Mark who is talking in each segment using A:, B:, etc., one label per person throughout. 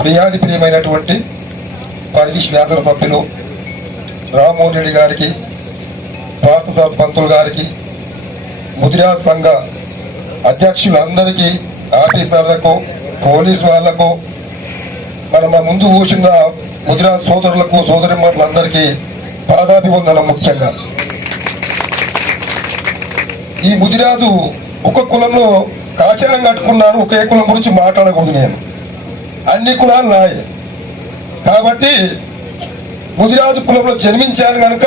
A: ప్రియాది ప్రియమైనటువంటి పరిగిష్ వ్యాసర సభ్యులు రామ్మోహన్ రెడ్డి గారికి పార్థసాద్ పంతులు గారికి ముదిరా సంఘ అధ్యక్షులందరికీ ఆఫీసర్లకు పోలీస్ వాళ్ళకు మన మా ముందు కూర్చున్న ముదిరా సోదరులకు సోదరిమణులందరికీ పాదాభివందనం ముఖ్యంగా. ఈ ముదిరాజు ఒక కులంలో కాషాయం కట్టుకున్నాను ఒకే కులం గురించి మాట్లాడకూడదు నేను. అన్ని కులాలు నాయే కాబట్టి ముదిరాజు కులంలో జన్మించాను కనుక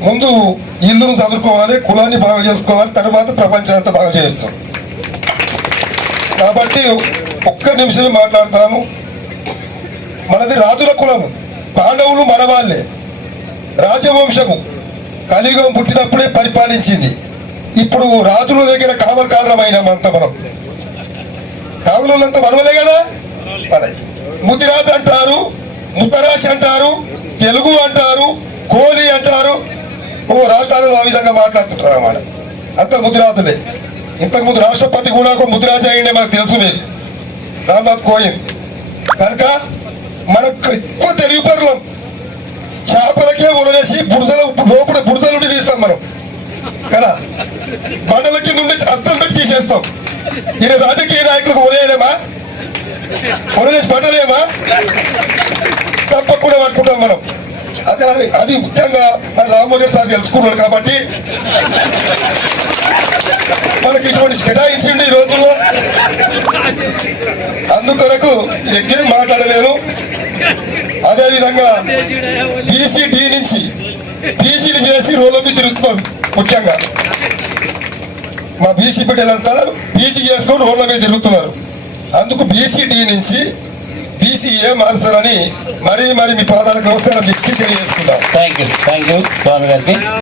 A: ముందు ఇల్లును చదువుకోవాలి కులాన్ని బాగా చేసుకోవాలి తర్వాత ప్రపంచాన్ని అంతా బాగా చేయొచ్చు. కాబట్టి ఒక్క నిమిషమే మాట్లాడతాను. మనది రాజుల కులము పాండవులు మన వాళ్ళే రాజవంశము కలియుగం పుట్టినప్పుడే పరిపాలించింది. ఇప్పుడు రాజుల దగ్గర కావలకాలమైన మనం. కావలంతా మనవలే కదా? మన అంటారు ముతరాజ్ అంటారు తెలుగు అంటారు కోలి అంటారు. ఓ రాజధానిలో ఆ విధంగా మాట్లాడుతుంటారు అన్నమాట. అంత ముదిరాజులే. ఇంతకుముందు రాష్ట్రపతి కూడా ఒక ముదిరాజు అయ్యిండే మనకు తెలుసు మీరు రామ్నాథ్ కోవింద్. కనుక మనకు ఎక్కువ తెలుగు పరులం. చేపలకే ఉలవేసి బురదల లోపల బురదల నుండి తీస్తాం మనం. కదా? బండల కింద నుండి అర్థం పెట్టి తీసేస్తాం. ఈయన రాజకీయ నాయకులకు వదిలేయడమా వదిలేసి పడలేమా తప్పకుండా పట్టుకుంటాం మనం. అదే అది అది ముఖ్యంగా మన రామ్మోహన్ రెడ్డి సార్ తెలుసుకున్నాడు కాబట్టి మనకి ఇటువంటి కేటాయించింది ఈ రోజుల్లో. అందుకొరకు ఎగ్గేం మాట్లాడలేను. అదేవిధంగా బీసీడీ నుంచి పీజీలు చేసి రోడ్ల మీద తిరుగుతున్నాం ముఖ్యంగా. మా బీసీ బిడ్డలంతా పీజీ చేసుకొని రోడ్ల మీద తిరుగుతున్నారు. అందుకు బీసీడీ నుంచి బీసీఏ మారుస్తారని మరీ మరి మీ పాదాలకు నమస్కారం ఇచ్చి తెలియజేసుకున్నాం
B: thank you thank you Swami గారికి.